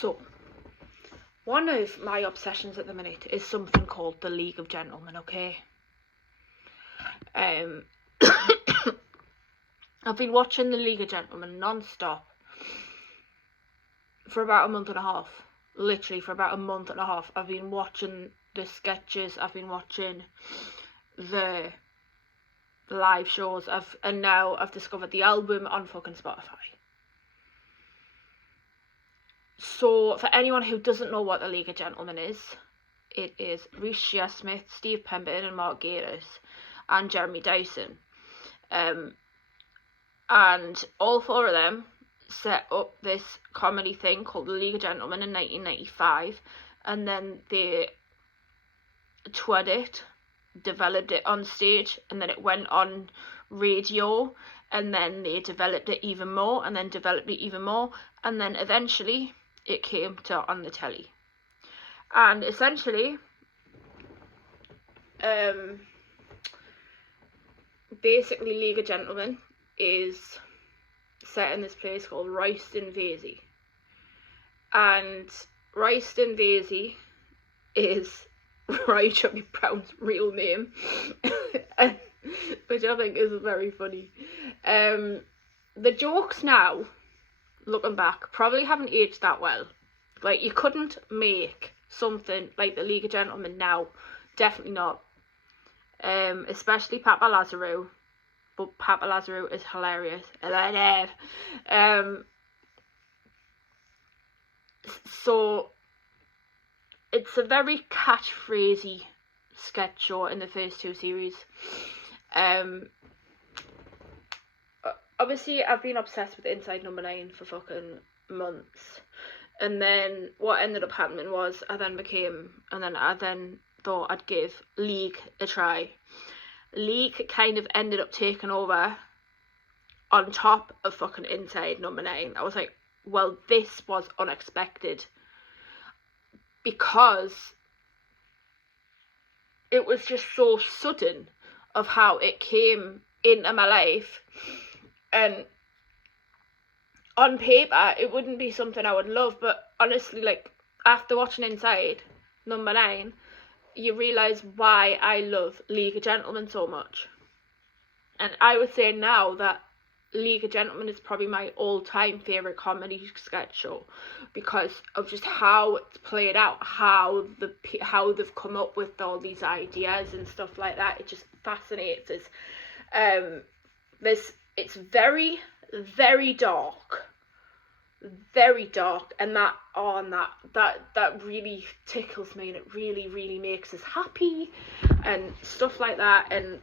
So, one of my obsessions at the minute is something called the League of Gentlemen, okay? I've been watching the League of Gentlemen non-stop for about a month and a half. Literally for about a month and a half. I've been watching the sketches, I've been watching the live shows, and now I've discovered the album on fucking Spotify. So, for anyone who doesn't know what the League of Gentlemen is, it is Reece Smith, Steve Pemberton and Mark Gatiss and Jeremy Dyson. And all four of them set up this comedy thing called the League of Gentlemen in 1995, and then they toured it, developed it on stage, and then it went on radio, and then they developed it even more, and then developed it even more, and then eventually it came to on the telly. And essentially, basically League of Gentlemen is set in this place called Royston Vasey. And Royston Vasey is Roy Chubby Brown's real name, which I think is very funny. The jokes now, looking back, probably haven't aged that well. Like, you couldn't make something like the League of Gentlemen now. Definitely not. Especially Papa Lazarou. But Papa Lazarou is hilarious. So, it's a very catchphrasey sketch show in the first two series. Obviously, I've been obsessed with Inside Number 9 for fucking months. And then what ended up happening was I then thought I'd give League a try. League kind of ended up taking over on top of fucking Inside Number 9. I was like, well, this was unexpected. Because it was just so sudden of how it came into my life. And on paper, it wouldn't be something I would love, but honestly, like, after watching Inside Number 9, you realise why I love League of Gentlemen so much. And I would say now that League of Gentlemen is probably my all-time favourite comedy sketch show, because of just how it's played out, how they've come up with all these ideas and stuff like that. It just fascinates us. It's very, very dark, and that really tickles me, and it really, really makes us happy and stuff like that. And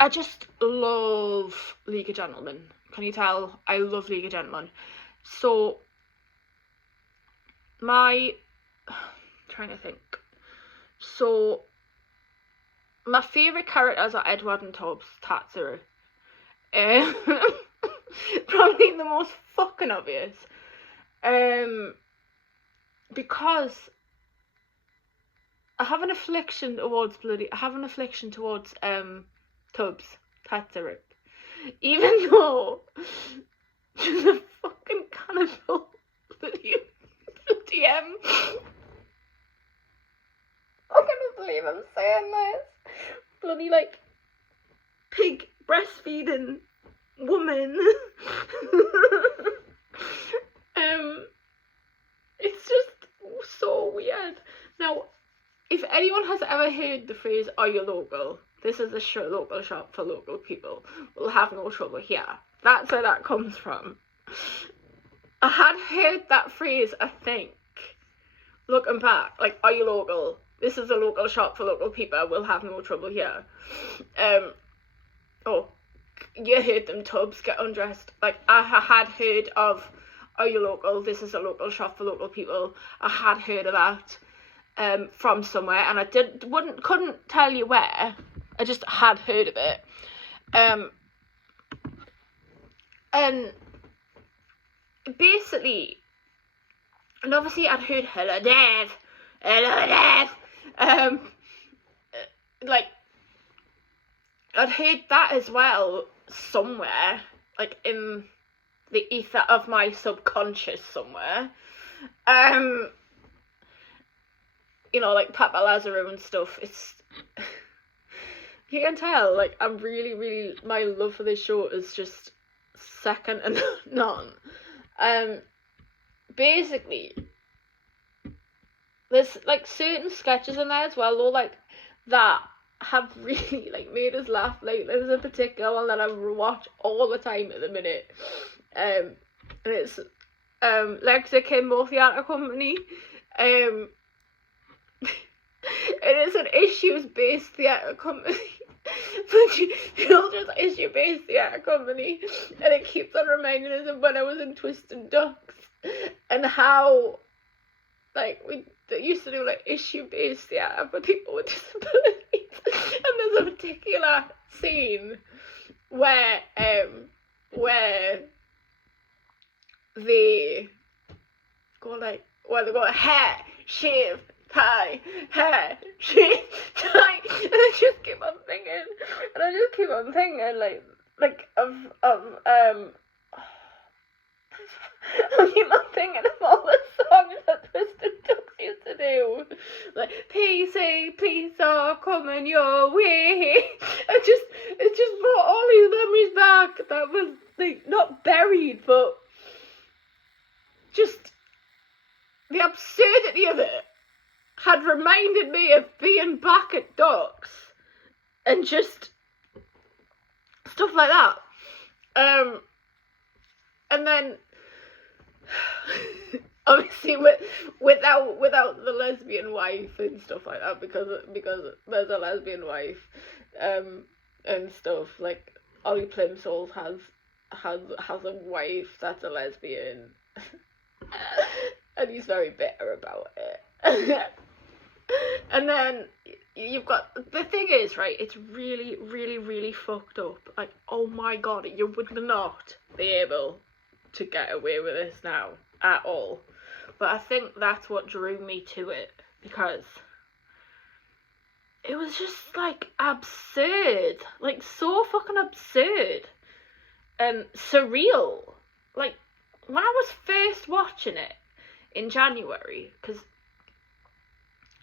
I just love League of Gentlemen. Can you tell? I love League of Gentlemen. So, trying to think. So, my favourite characters are Edward and Tubbs. Tatsuru. Probably the most fucking obvious. Because I have an affliction towards Tubbs, Tatsuru. Even though she's a fucking cannibal. Bloody I cannot believe I'm saying this. Bloody, like, pig breastfeeding woman. It's just so weird. Now, if anyone has ever heard the phrase, "Are you local?" This is a local shop for local people. We'll have no trouble here. That's where that comes from. I had heard that phrase, I think, looking back, like, "Are you local? This is a local shop for local people. We'll have no trouble here." You heard them, Tubbs, get undressed. Like, I had heard of, "Are you local? This is a local shop for local people." I had heard of that from somewhere, and I couldn't tell you where. I just had heard of it. And basically, and obviously I'd heard hello Dave. Like, I'd heard that as well somewhere, like in the ether of my subconscious somewhere. You know, like Papa Lazaro and stuff. It's you can tell, like, I'm really, my love for this show is just second and none. Basically, there's like certain sketches in there as well, though, like that have really like made us laugh. Like there's a particular one that I watch all the time at the minute, and it's Lexa Kimbo Theatre Company. It is an issues-based theatre company. Children's issue-based theatre company, and it keeps on reminding us of when I was in Twisted Ducks and how like we used to do like issue-based theatre for people with disabilities. And there's a particular scene where they go like, where they go hair, shave, tie, hair, shave, tie, and I just keep on thinking, like of I keep on thinking of all the songs that Twisted Ducks used to do, like peace are coming your way. It just brought all these memories back that was like not buried, but just the absurdity of it had reminded me of being back at Ducks and just stuff like that. And then obviously without the lesbian wife and stuff like that, because there's a lesbian wife, and stuff, like Ollie Plimsolls has a wife that's a lesbian, and he's very bitter about it. And then you've got, the thing is, right, it's really fucked up. Like, oh my god, you would not be able to get away with this now at all. But I think that's what drew me to it, because it was just like absurd, like so fucking absurd and surreal. Like when I was first watching it in January, because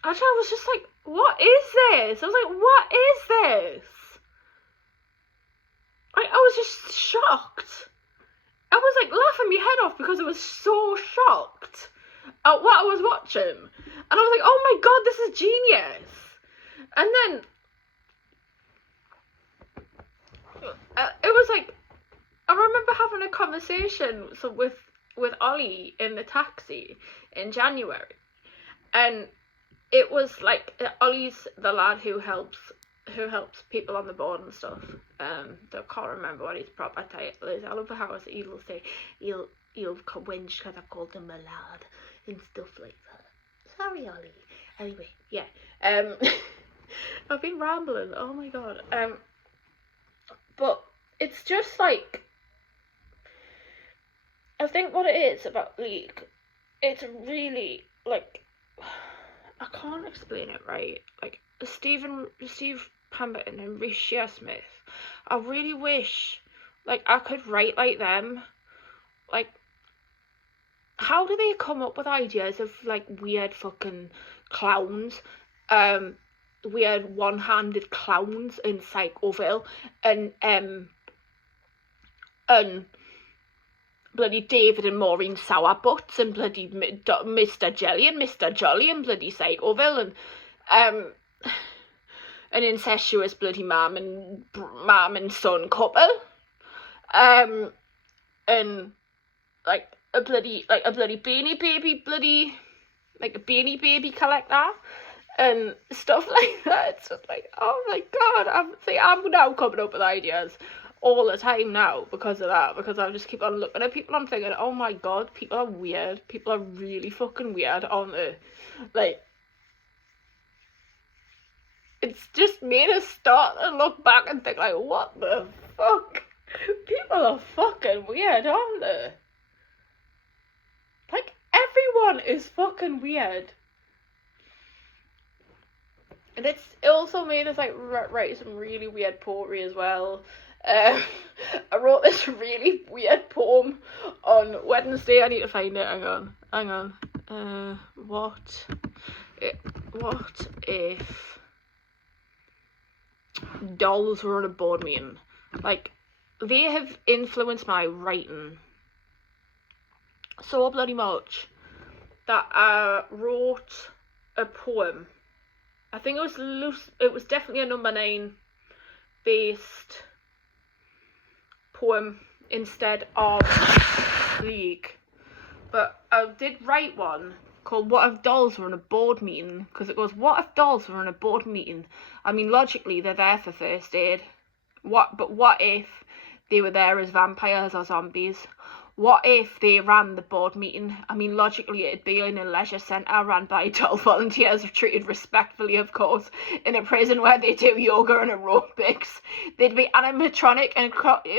actually I was just like, what is this? I was like, what is this? I was just shocked. I was like laughing my head off because I was so shocked at what I was watching. And I was like, oh my god, this is genius. And then it was like, I remember having a conversation with Ollie in the taxi in January. And it was like, Ollie's the lad who helps people on the board and stuff. I can't remember what his proper title is. I love how he'll say he'll whinge because I called him a lad and stuff like that. Sorry, Ollie. Anyway, yeah. I've been rambling. Oh my god. But it's just like, I think what it is about League, it's really like, I can't explain it right. Like Steve Pemberton and Risha Smith, I really wish like I could write like them. Like, how do they come up with ideas of like weird fucking clowns, weird one-handed clowns in Psychoville, and bloody David and Maureen Sourbutt, and bloody Mr. Jelly and Mr. Jolly, and bloody Psychoville, and an incestuous bloody mum and son couple, and like a bloody beanie baby, bloody like a beanie baby collector and stuff like that. It's just like, oh my god, I'm now coming up with ideas all the time now because of that, because I just keep on looking at people, I'm thinking, oh my god, people are weird, people are really fucking weird, aren't they? Like, it's just made us start and look back and think like, what the fuck? People are fucking weird, aren't they? Like, everyone is fucking weird. And it also made us like write some really weird poetry as well. Um, I wrote this really weird poem on Wednesday. I need to find it. Hang on. What if dolls were on a board meeting? Like, they have influenced my writing so bloody much that I wrote a poem. I think it was loose. It was definitely a number 9 based poem instead of League. But I did write one called What If Dolls Were in a Board Meeting, because it goes, what if dolls were in a board meeting? I mean, logically, they're there for first aid. But what if they were there as vampires or zombies? What if they ran the board meeting? I mean, logically, it'd be in a leisure centre ran by adult volunteers treated respectfully, of course, in a prison where they do yoga and aerobics. They'd be animatronic and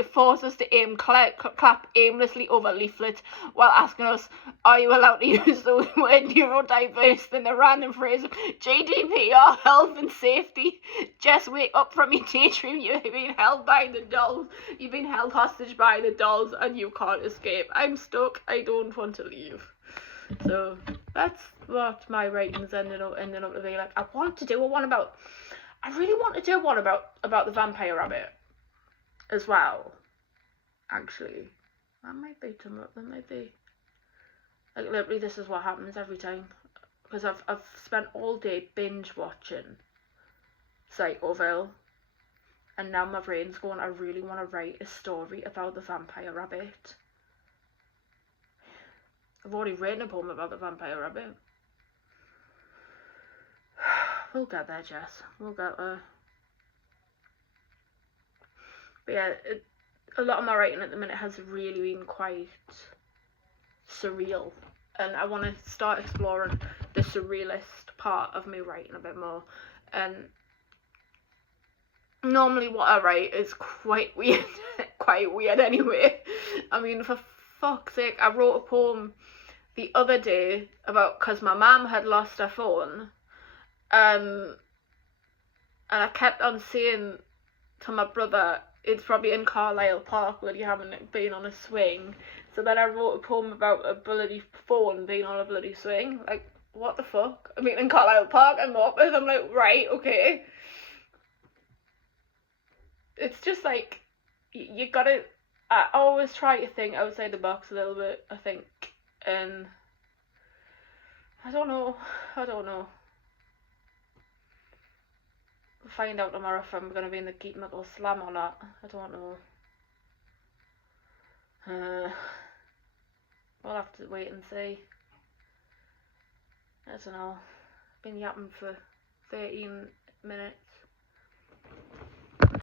force us to clap aimlessly over leaflets while asking us, are you allowed to use the word neurodiverse in the random phrase of GDPR, health and safety? Just wake up from your daydream. You've been held by the dolls. You've been held hostage by the dolls and you can't escape. I'm stuck. I don't want to leave. So that's what my writings ended up to be like. I really want to do one about the vampire rabbit as well. Actually, that might be like, literally, this is what happens every time, because I've spent all day binge watching Psychoville, and now my brain's going, I really want to write a story about the vampire rabbit. I've already written a poem about the vampire rabbit. We'll get there, Jess. We'll get there. But yeah, a lot of my writing at the minute has really been quite surreal, and I want to start exploring the surrealist part of me writing a bit more. And normally what I write is quite weird. Quite weird anyway. I mean, for fuck's sake, I wrote a poem the other day about, because my mum had lost her phone, and I kept on saying to my brother, it's probably in Carlisle Park where you haven't been on a swing. So then I wrote a poem about a bloody phone being on a bloody swing. Like, what the fuck? I mean, in Carlisle Park, I'm like, right, okay. It's just like, you gotta, I always try to think outside the box a little bit, I think. And I don't know. We'll find out tomorrow if I'm going to be in the Geek Metal Slam or not. I don't know. We'll have to wait and see. I don't know. I've been yapping for 13 minutes.